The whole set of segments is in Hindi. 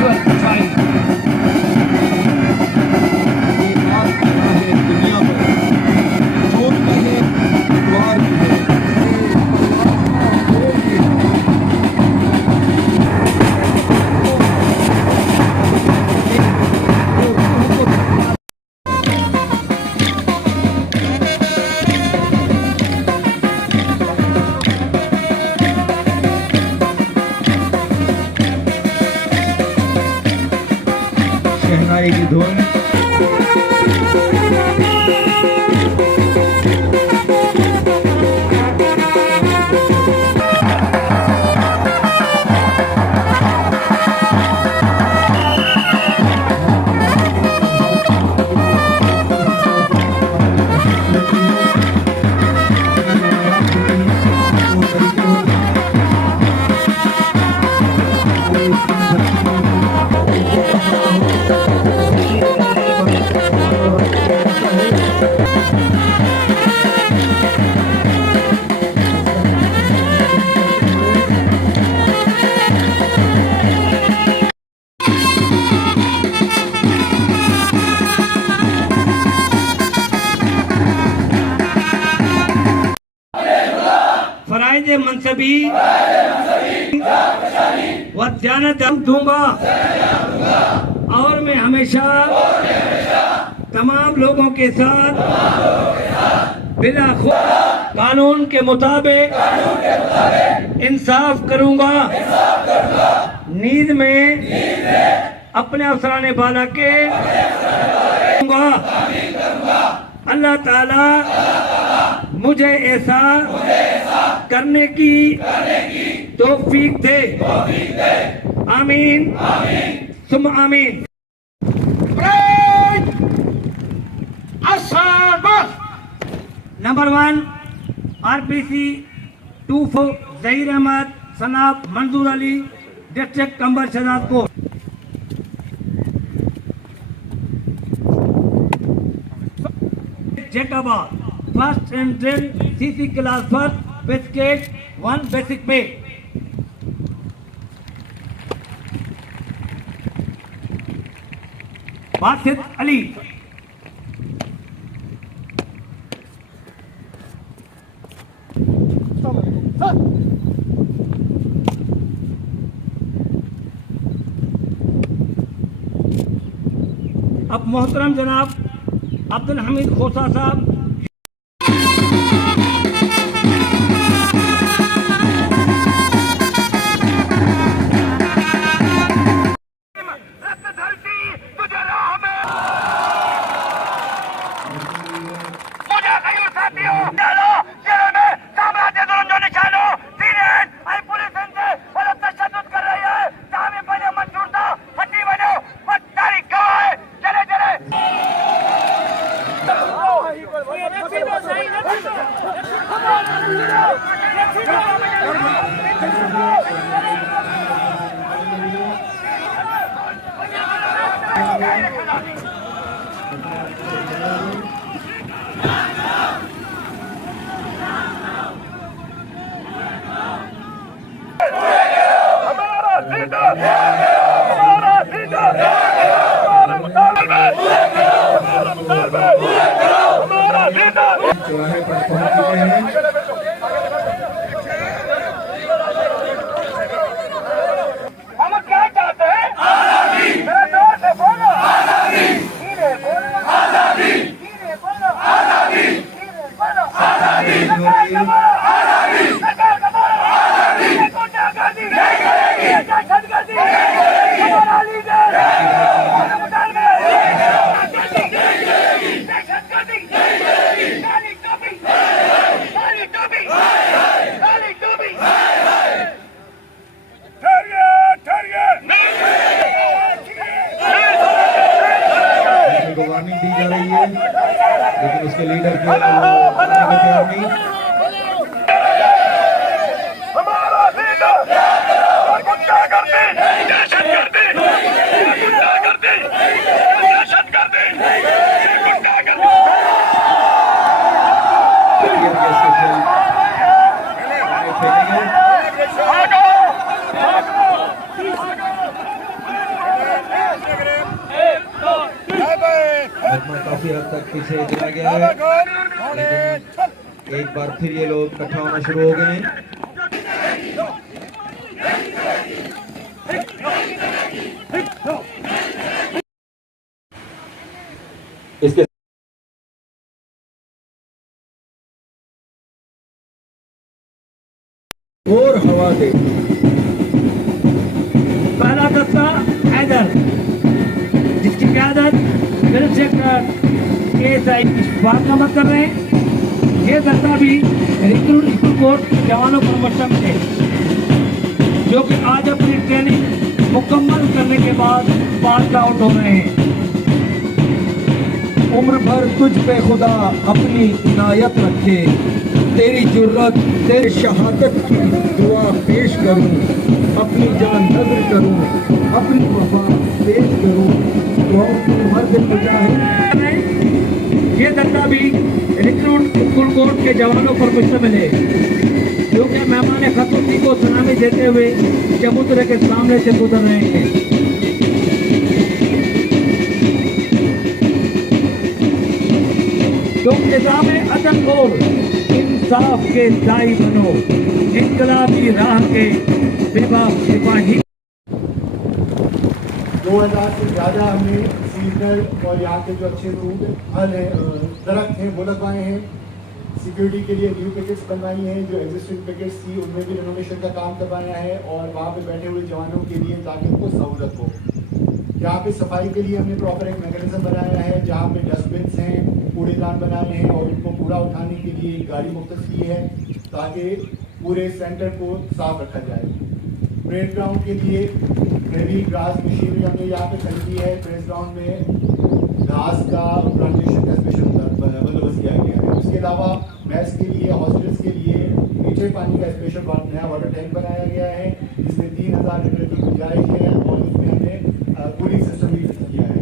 ईश्वर सच्चाई दुनिया पर जो कहे द्वार की है शहनाई की धुन। फराइज मनसबी व दयानत दूंगा और मैं हमेशा तमाम लोगों के साथ बिना कानून के मुताबिक इंसाफ करूंगा। नींद में अपने अफसराने बाला के अल्लाह ताला मुझे ऐसा करने की तौफीक दे। आमीन सुम आमीन। नंबर 1 आरपीसी 24 जहीर अहमद सनाब Manzoor Ali district Kambar Shahdadpur. Jacobabad first and drill CC class first basic 1 basic pay. Basit Ali अब मोहतरम जनाब अब्दुल हमीद खोसा साहब चौराहे पर पहुंच चुके हैं। हम क्या चाहते हैं? आजादी। मेरे जोर से बोलो। आजादी। धीरे बोलो। आजादी। धीरे बोलो। आजादी। धीरे बोलो। आजादी। आजादी। आजादी। गुंडागर्दी नहीं करेगी। दहशतगर्दी नहीं करेगी। हमारा लीडर वार्निंग दी जा रही है, लेकिन उसके लीडर के तैयार नहीं। हमारा लीडर गुंडागर्दी दहशतगर्दी गुंडागर्दी दहशतगर्दी गुंडागर्दी मुकदमा काफी हद तक पीछे चला गया है, लेकिन एक बार फिर ये लोग इकट्ठा होना शुरू हो गए हैं। इसके और हवा दे। पहला दस्ता हैदर, जिसकी क़यादत film sector ASI Ishfaq Ahmed कर रहे हैं। ये दस्ता भी रिक्रूट स्कूल कोर्स जवानों पर मुश्तमिल है, जो कि आज अपनी ट्रेनिंग मुकम्मल करने के बाद पास आउट हो रहे हैं। उम्र भर तुझ पे खुदा अपनी इनायत रखे, तेरी जुर्रत तेरी शहादत की दुआ पेश करूं, अपनी जान नजर करूं, अपनी वफा पेश करूं, मर्द मुजाहिद। ये दस्ता भी रिक्रूट स्कूल कोर्स के जवानों पर मुश्तमिल है, जो कि मेहमान खसूसी को सलामी देते हुए चबूतरे के सामने से गुजर रहे हैं। तुम निज़ाम अदल को इंसाफ के दाई बनो, इनकलाबी राह के बेबाक सिपाही। 2000 से ज़्यादा हमने सीजनल और यहाँ के जो अच्छे रूट फल हैं, दरख्त हैं, वो लगवाए हैं। सिक्योरिटी के लिए न्यू पैकेट्स बनवाई हैं, जो एग्जिस्टिंग पैकेट्स थी उनमें भी रिनोवेशन का काम करवाया है, और वहाँ पे बैठे हुए जवानों के लिए ताकि उनको सहूलत हो। यहाँ पे सफाई के लिए हमने प्रॉपर एक मैकेनिज्म बनाया है, जहाँ पे डस्टबिन्स हैं, कूड़ेदान बनाए हैं, और उनको कूड़ा उठाने के लिए एक गाड़ी मुख्तस की है ताकि पूरे सेंटर को साफ रखा जाए। प्रेस ग्राउंड के लिए हेवी ग्रास मशीनरी हमने यहाँ पे खरीदी है। प्रेस ग्राउंड में घास का प्लांटेशन का स्पेशल बंदोबस्त किया गया है। उसके अलावा मैस के लिए, हॉस्टल्स के लिए मीठे पानी का स्पेशल नया वाटर टैंक बनाया गया है, जिसमें 3000 लीटर की गुंजाइश है, और उसमें हमने कूलिंग सिस्टम भी किया है।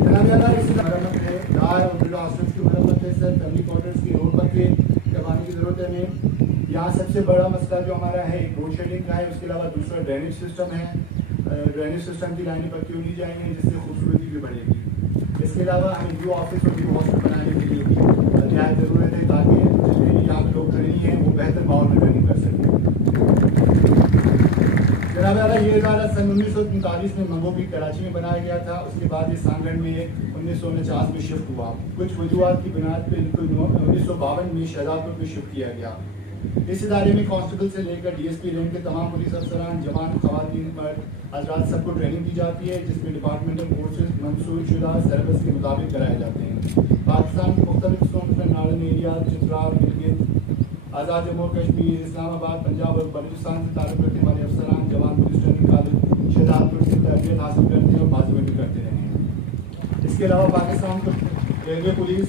इतना ज़्यादा इसकी मरम्मत है, दार और बिल्डर हॉस्टल्स की मरम्मत है, सर फैमिली क्वार्टर्स की रोड पक्के करवाने की ज़रूरत है हमें। यहाँ सबसे बड़ा मसला जो हमारा है एक रोड शेडिंग का है, उसके अलावा दूसरा ड्रेनेज सिस्टम है। ड्रेनेज सिस्टम की लाइनें पक्की होनी चाहिए, जिससे खूबसूरती भी बढ़ेगी। इसके अलावा हमें न्यू ऑफिस और न्यू हॉस्टल बनाने के लिए भी नहायत ज़रूरत है, ताकि जितने यहाँ पे लोग खड़े हैं वो बेहतर माहौल में ट्रेनिंग कर सकें। जनाब ये इदारा सन 1939 में मंगोबी कराची में बनाया गया था। उसके बाद ये सांगड़ में 1949 में शिफ्ट हुआ। कुछ वजूहत की बुनियाद पर 1952 में शहजादपुर में शिफ्ट किया गया। इस इदारे में कांस्टेबल से लेकर डीएसपी रैंक के तमाम पुलिस अफसरान, जवान, खवातीन, मर्द हजरात सबको ट्रेनिंग दी जाती है, जिसमें डिपार्टमेंटल कोर्सेज मंसूर शुदा सिलेबस के मुताबिक कराए जाते हैं। पाकिस्तान के मुख्तलिफ हिस्सों में नार्दर्न एरिया, चित्राल, गिलगित, आज़ाद जम्मू कश्मीर, इस्लामाबाद, पंजाब और बलूचिस्तान से ताल्लुक़ रखने वाले अफसरान जवान पुलिस ट्रेनिंग कॉलेज शहजादपुर से तरबियत हासिल करते हैं और बाजुए भी करते रहे हैं। इसके अलावा Pakistan railway police,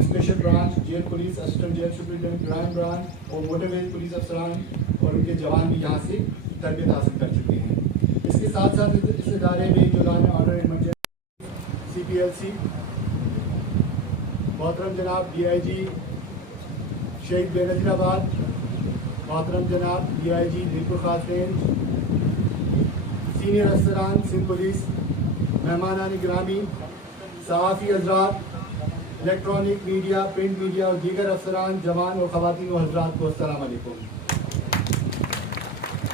special branch, jail police, assistant jail superintendent, crime branch और मोटरवेज पुलिस अफसरान और उनके जवान भी यहाँ से तरबियत हासिल कर चुके हैं। इसके साथ साथ इस इदारे में जो law and order emergency CPLC मोहतरम जनाब DIG शहीद बेनजीराबाद, मोहतरम जनाब DIG नीरपुर खास रेंज, सीनियर अफसरान सिंध पुलिस, मेहमानान गिरामी, सहाफ़ी हजरात, इलेक्ट्रॉनिक मीडिया, प्रिंट मीडिया और दीगर अफसरान, जवान और ख़वातीन व हजरात को अस्सलाम वालेकुम।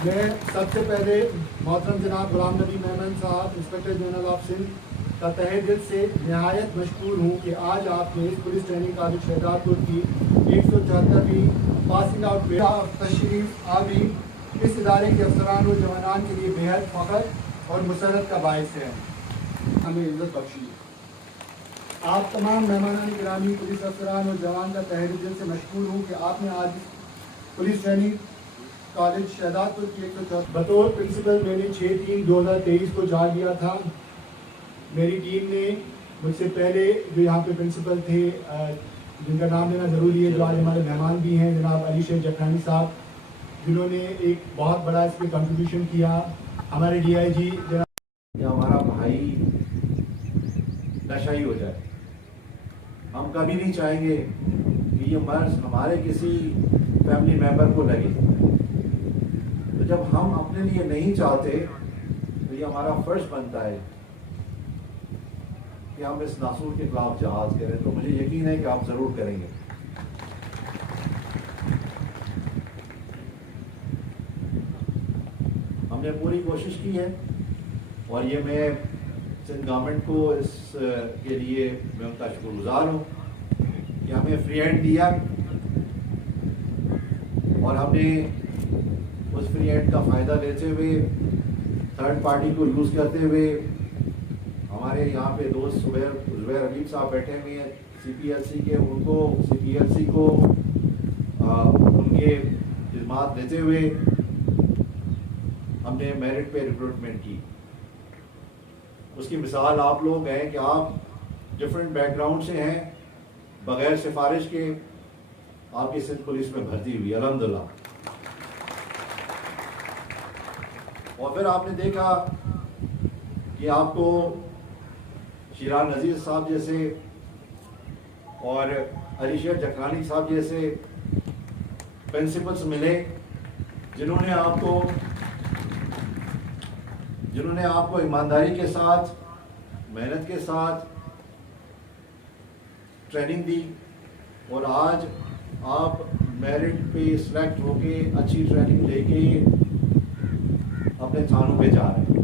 मैं सबसे पहले मोहतरम जनाब गुलाम नबी मेमन साहब, इंस्पेक्टर जनरल ऑफ सिंध का तहे दिल से नहायत मशकूर हूँ कि आज आपने इस पुलिस ट्रेनिंग कॉलेज शहजादपुर की 174वीं पासिंग आउट तशरीफ आवी इस इदारे के अफसरान और जवानान के लिए बेहद फ़ख्र और मुसरत का बायस है। हमें इज्जत बख्शी। आप तमाम मेहमानान गिरामी, पुलिस अफसरान और जवान का तहे दिल से मशकूर हूँ कि आपने आज पुलिस ट्रेनिंग कॉलेज शहजादपुर की 174 बतौर प्रिंसिपल मैंने 6/3/2023 को जा दिया था। मेरी टीम ने मुझसे पहले जो यहाँ पे प्रिंसिपल थे, जिनका नाम लेना ज़रूरी है, जो आज हमारे मेहमान भी हैं, जनाब अली शेख जखरानी साहब, जिन्होंने एक बहुत बड़ा इस पर कंट्रीब्यूशन किया। हमारे DIG जनाब, हमारा भाई नशाई हो जाए, हम कभी नहीं चाहेंगे कि ये मर्ज हमारे किसी फैमिली मेंबर को लगे। तो जब हम अपने लिए नहीं चाहते, तो ये हमारा फर्ज बनता है कि हम इस नासूर के खिलाफ जहाज करें। तो मुझे यकीन है कि आप ज़रूर करेंगे। हमने पूरी कोशिश की है और ये मैं सिंध गवर्नमेंट को इस के लिए मैं उनका शुक्रगुजार हूँ कि हमें फ्री हैंड दिया और हमने उस फ्री हैंड का फ़ायदा लेते हुए थर्ड पार्टी को यूज़ करते हुए हमारे यहाँ पे दोस्त ज़ुबैर हबीब साहब बैठे हुए हैं CPLC के, उनको CPLC को उनके खिदमात देते हुए हमने मेरिट पे रिक्रूटमेंट की। उसकी मिसाल आप लोग हैं कि आप डिफरेंट बैकग्राउंड से हैं, बगैर सिफारिश के आपकी सिंध पुलिस में भर्ती हुई अल्हम्दुलिल्लाह। और फिर आपने देखा कि आपको शिरान नज़ीर साहब जैसे और अली शेर जखरानी साहब जैसे प्रिंसिपल्स मिले जिन्होंने आपको ईमानदारी के साथ, मेहनत के साथ ट्रेनिंग दी और आज आप मेरिट पे सिलेक्ट होके अच्छी ट्रेनिंग लेके अपने थानों पे जा रहे हैं।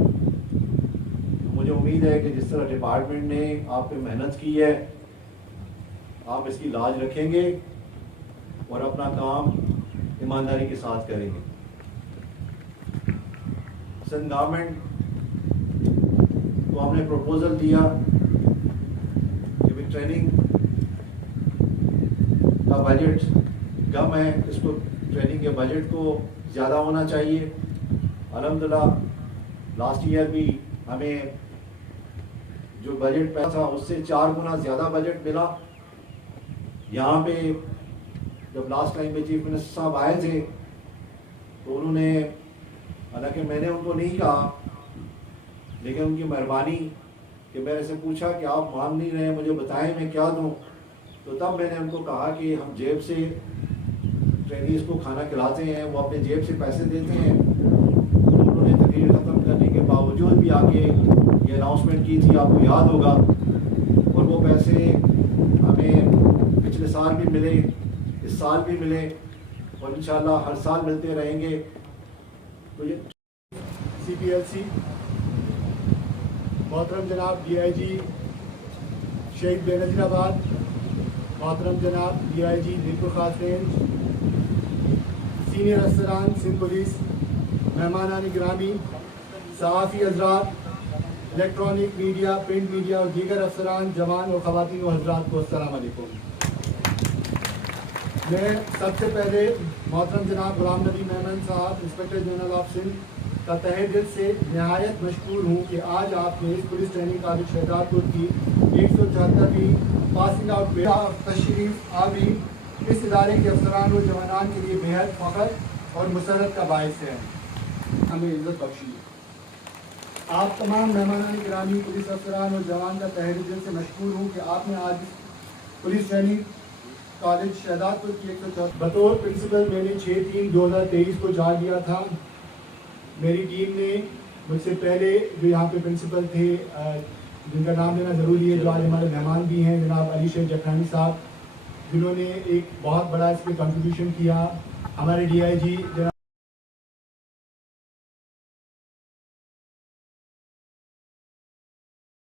तो मुझे उम्मीद है कि जिस तरह डिपार्टमेंट ने आप पे मेहनत की है, आप इसकी लाज रखेंगे और अपना काम ईमानदारी के साथ करेंगे। सिंध गवर्नमेंट को हमने प्रपोजल दिया कि भी ट्रेनिंग का बजट कम है, इसको ट्रेनिंग के बजट को ज़्यादा होना चाहिए। अल्हम्दुलिल्लाह लास्ट ईयर भी हमें जो बजट पैसा उससे 4 गुना ज़्यादा बजट मिला। यहाँ पे जब लास्ट टाइम पे चीफ मिनिस्टर साहब आए थे तो उन्होंने, हालांकि मैंने उनको नहीं कहा, लेकिन उनकी मेहरबानी कि मेरे से पूछा कि आप मांग नहीं रहे, मुझे बताएं मैं क्या दूं। तो तब मैंने उनको कहा कि हम जेब से ट्रेनीज़ को खाना खिलाते हैं, वो अपने जेब से पैसे देते हैं। उन्होंने तकरीर ख़त्म करने के बावजूद भी आके ये अनाउंसमेंट की थी, आपको याद होगा, और वो पैसे हमें पिछले साल भी मिले, इस साल भी मिले और इंशाल्लाह हर साल मिलते रहेंगे। तो ये CPLC मोहतरम जनाब DIG शहीद बेनज़ीराबाद, मोहतरम जनाब DIG नीरपुर खास रेंज, सीनियर अफसरान सिंध पुलिस, मेहमानान गिरामी, सहाफ़ी हज़रात, इलेक्ट्रॉनिक मीडिया, प्रिंट मीडिया और दीगर अफसरान, जवान और ख़वातीन और हज़रात को अस्सलाम वालेकुम। मैं सबसे पहले मोहतरम जनाब गुलाम नबी मेमन साहब, इंस्पेक्टर जनरल ऑफ सिंध का तहे दिल से नहायत मशकूर हूँ कि आज आपने इस पुलिस ट्रेनिंग कॉलेज शहजादपुर की 174वीं पासिंग आउट तशरीफ आवी इस इदारे के अफसरान और जवानान के लिए बेहद फ़ख्र और मुसरत का बायस है। हमें इज़्ज़त बख्शी। आप तमाम मेहमानान गिरामी, पुलिस अफसरान और जवान का तहे दिल से मशकूर हूँ कि आपने आज पुलिस ट्रेनिंग कॉलेज शहजादपुर की 174 बतौर प्रिंसिपल मैंने 6/3/2023 को जा दिया था। मेरी टीम ने मुझसे पहले जो यहाँ पे प्रिंसिपल थे, जिनका नाम लेना ज़रूरी है, जो आज हमारे मेहमान भी हैं, जनाब अली शेर जखरानी साहब, जिन्होंने एक बहुत बड़ा इसमें कंट्रीब्यूशन किया। हमारे DIG जनाब